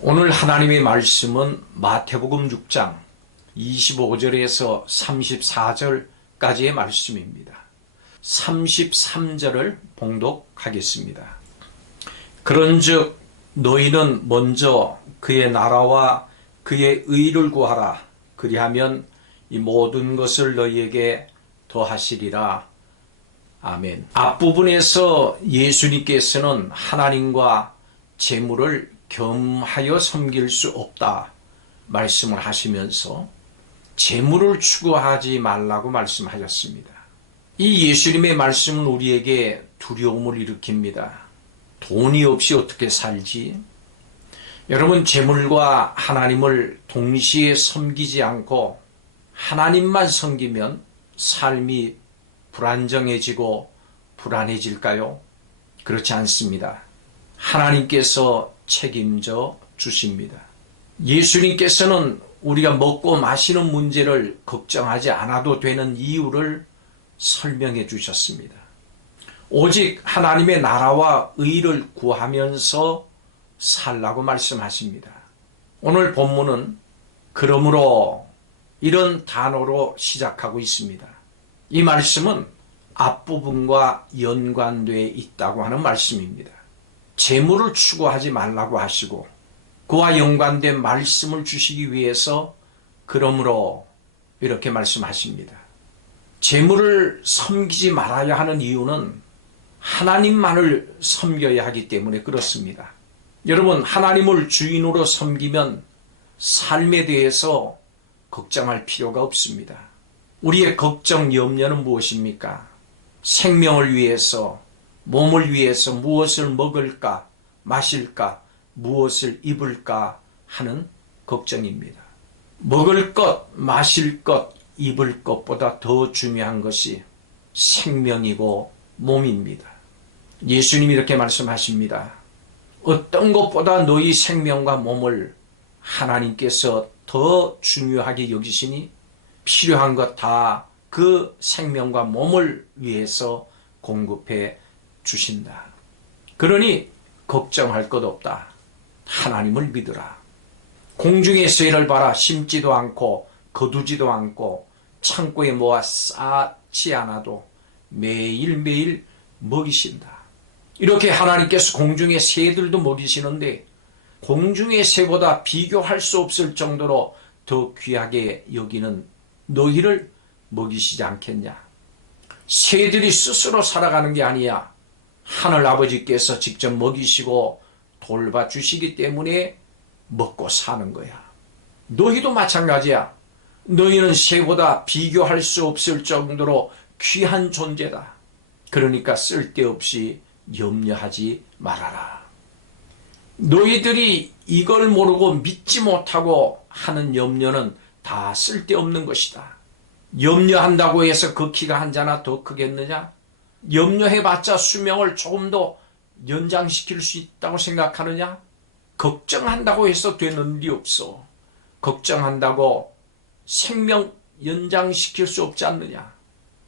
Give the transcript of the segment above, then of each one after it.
오늘 하나님의 말씀은 마태복음 6장 25절에서 34절까지의 말씀입니다. 33절을 봉독하겠습니다. 그런즉 너희는 먼저 그의 나라와 그의 의를 구하라. 그리하면 이 모든 것을 너희에게 더하시리라. 아멘. 앞부분에서 예수님께서는 하나님과 재물을 겸하여 섬길 수 없다 말씀을 하시면서 재물을 추구하지 말라고 말씀하셨습니다. 이 예수님의 말씀은 우리에게 두려움을 일으킵니다. 돈이 없이 어떻게 살지? 여러분, 재물과 하나님을 동시에 섬기지 않고 하나님만 섬기면 삶이 불안정해지고 불안해질까요? 그렇지 않습니다. 하나님께서 책임져 주십니다. 예수님께서는 우리가 먹고 마시는 문제를 걱정하지 않아도 되는 이유를 설명해 주셨습니다. 오직 하나님의 나라와 의를 구하면서 살라고 말씀하십니다. 오늘 본문은 그러므로 이런 단어로 시작하고 있습니다. 이 말씀은 앞부분과 연관되어 있다고 하는 말씀입니다. 재물을 추구하지 말라고 하시고 그와 연관된 말씀을 주시기 위해서 그러므로 이렇게 말씀하십니다. 재물을 섬기지 말아야 하는 이유는 하나님만을 섬겨야 하기 때문에 그렇습니다. 여러분, 하나님을 주인으로 섬기면 삶에 대해서 걱정할 필요가 없습니다. 우리의 걱정, 염려는 무엇입니까? 생명을 위해서, 몸을 위해서 무엇을 먹을까, 마실까, 무엇을 입을까 하는 걱정입니다. 먹을 것, 마실 것, 입을 것보다 더 중요한 것이 생명이고 몸입니다. 예수님이 이렇게 말씀하십니다. 어떤 것보다 너희 생명과 몸을 하나님께서 더 중요하게 여기시니 필요한 것 다 그 생명과 몸을 위해서 공급해 주신다. 그러니 걱정할 것 없다. 하나님을 믿으라. 공중의 새를 봐라. 심지도 않고 거두지도 않고 창고에 모아 쌓지 않아도 매일매일 먹이신다. 이렇게 하나님께서 공중의 새들도 먹이시는데 공중의 새보다 비교할 수 없을 정도로 더 귀하게 여기는 너희를 먹이시지 않겠냐. 새들이 스스로 살아가는 게 아니야. 하늘 아버지께서 직접 먹이시고 돌봐주시기 때문에 먹고 사는 거야. 너희도 마찬가지야. 너희는 새보다 비교할 수 없을 정도로 귀한 존재다. 그러니까 쓸데없이 염려하지 말아라. 너희들이 이걸 모르고 믿지 못하고 하는 염려는 다 쓸데없는 것이다. 염려한다고 해서 그 키가 한 자나 더 크겠느냐? 염려해봤자 수명을 조금 더 연장시킬 수 있다고 생각하느냐? 걱정한다고 해서 되는 일이 없어. 걱정한다고 생명 연장시킬 수 없지 않느냐?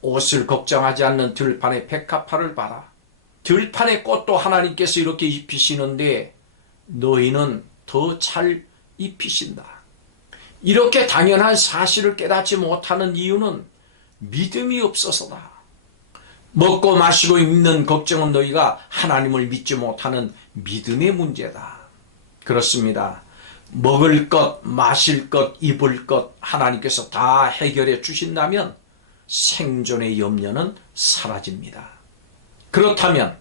옷을 걱정하지 않는 들판의 백합화를 봐라. 들판의 꽃도 하나님께서 이렇게 입히시는데 너희는 더 잘 입히신다. 이렇게 당연한 사실을 깨닫지 못하는 이유는 믿음이 없어서다. 먹고 마시고 입는 걱정은 너희가 하나님을 믿지 못하는 믿음의 문제다. 그렇습니다. 먹을 것, 마실 것, 입을 것 하나님께서 다 해결해 주신다면 생존의 염려는 사라집니다. 그렇다면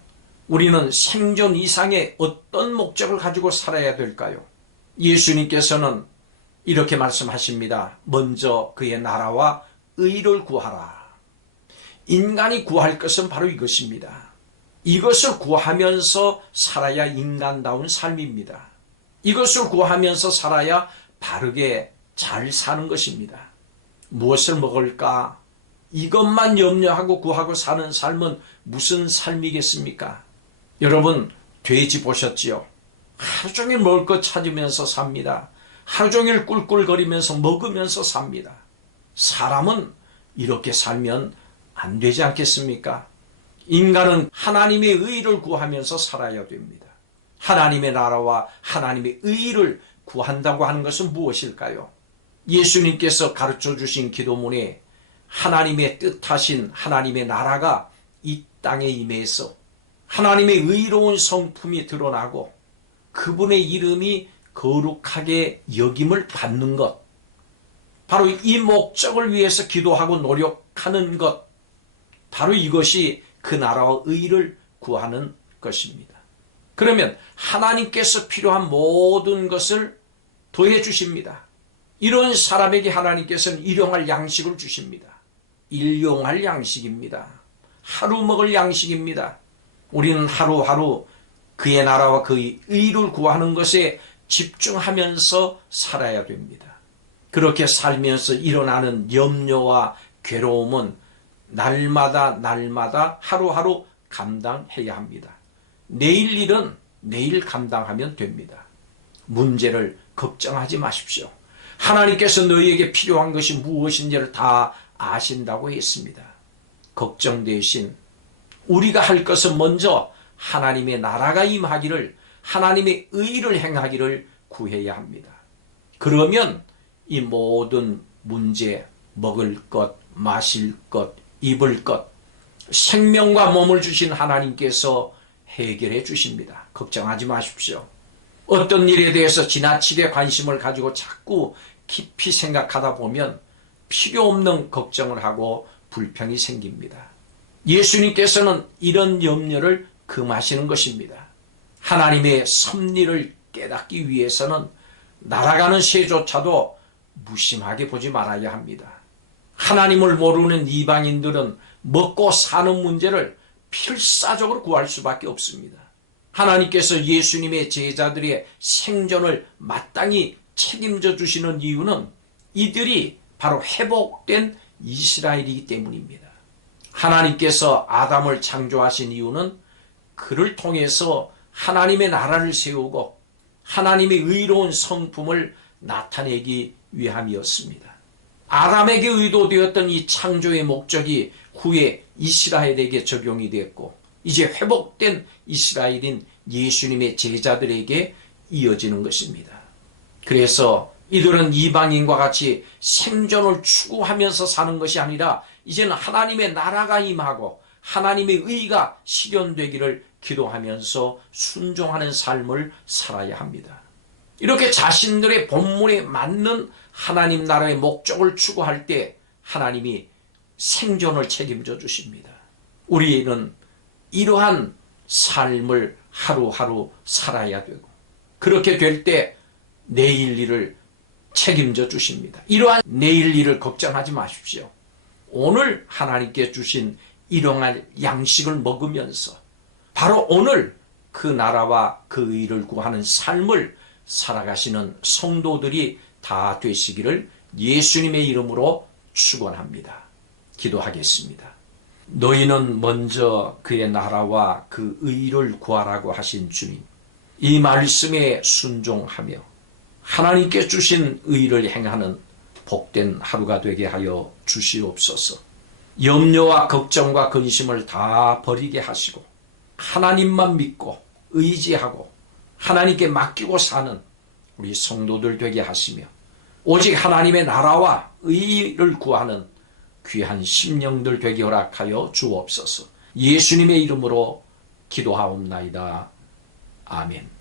우리는 생존 이상의 어떤 목적을 가지고 살아야 될까요? 예수님께서는 이렇게 말씀하십니다. 먼저 그의 나라와 의를 구하라. 인간이 구할 것은 바로 이것입니다. 이것을 구하면서 살아야 인간다운 삶입니다. 이것을 구하면서 살아야 바르게 잘 사는 것입니다. 무엇을 먹을까? 이것만 염려하고 구하고 사는 삶은 무슨 삶이겠습니까? 여러분, 돼지 보셨지요? 하루 종일 먹을 것 찾으면서 삽니다. 하루 종일 꿀꿀거리면서 먹으면서 삽니다. 사람은 이렇게 살면 안 되지 않겠습니까? 인간은 하나님의 의를 구하면서 살아야 됩니다. 하나님의 나라와 하나님의 의를 구한다고 하는 것은 무엇일까요? 예수님께서 가르쳐 주신 기도문에 하나님의 뜻하신 하나님의 나라가 이 땅에 임해서 하나님의 의로운 성품이 드러나고 그분의 이름이 거룩하게 여김을 받는 것, 바로 이 목적을 위해서 기도하고 노력하는 것, 바로 이것이 그 나라와 의를 구하는 것입니다. 그러면 하나님께서 필요한 모든 것을 더해 주십니다. 이런 사람에게 하나님께서는 일용할 양식을 주십니다. 일용할 양식입니다. 하루 먹을 양식입니다. 우리는 하루하루 그의 나라와 그의 의를 구하는 것에 집중하면서 살아야 됩니다. 그렇게 살면서 일어나는 염려와 괴로움은 날마다 하루하루 감당해야 합니다. 내일 일은 내일 감당하면 됩니다. 문제를 걱정하지 마십시오. 하나님께서 너희에게 필요한 것이 무엇인지를 다 아신다고 했습니다. 걱정 대신 우리가 할 것은 먼저 하나님의 나라가 임하기를, 하나님의 의를 행하기를 구해야 합니다. 그러면 이 모든 문제, 먹을 것, 마실 것, 입을 것, 생명과 몸을 주신 하나님께서 해결해 주십니다. 걱정하지 마십시오. 어떤 일에 대해서 지나치게 관심을 가지고 자꾸 깊이 생각하다 보면 필요 없는 걱정을 하고 불평이 생깁니다. 예수님께서는 이런 염려를 금하시는 것입니다. 하나님의 섭리를 깨닫기 위해서는 날아가는 새조차도 무심하게 보지 말아야 합니다. 하나님을 모르는 이방인들은 먹고 사는 문제를 필사적으로 구할 수밖에 없습니다. 하나님께서 예수님의 제자들의 생존을 마땅히 책임져 주시는 이유는 이들이 바로 회복된 이스라엘이기 때문입니다. 하나님께서 아담을 창조하신 이유는 그를 통해서 하나님의 나라를 세우고 하나님의 의로운 성품을 나타내기 위함이었습니다. 아담에게 의도되었던 이 창조의 목적이 후에 이스라엘에게 적용이 됐고 이제 회복된 이스라엘인 예수님의 제자들에게 이어지는 것입니다. 그래서 이들은 이방인과 같이 생존을 추구하면서 사는 것이 아니라 이제는 하나님의 나라가 임하고 하나님의 의가 실현되기를 기도하면서 순종하는 삶을 살아야 합니다. 이렇게 자신들의 본문에 맞는 하나님 나라의 목적을 추구할 때 하나님이 생존을 책임져 주십니다. 우리는 이러한 삶을 하루하루 살아야 되고 그렇게 될 때 내일 일을 책임져 주십니다. 이러한 내일 일을 걱정하지 마십시오. 오늘 하나님께 주신 일용할 양식을 먹으면서 바로 오늘 그 나라와 그 의를 구하는 삶을 살아가시는 성도들이 다 되시기를 예수님의 이름으로 축원합니다. 기도하겠습니다. 너희는 먼저 그의 나라와 그 의를 구하라고 하신 주님, 이 말씀에 순종하며 하나님께 주신 의를 행하는 복된 하루가 되게 하여 주시옵소서. 염려와 걱정과 근심을 다 버리게 하시고 하나님만 믿고 의지하고 하나님께 맡기고 사는 우리 성도들 되게 하시며 오직 하나님의 나라와 의를 구하는 귀한 심령들 되게 허락하여 주옵소서. 예수님의 이름으로 기도하옵나이다. 아멘.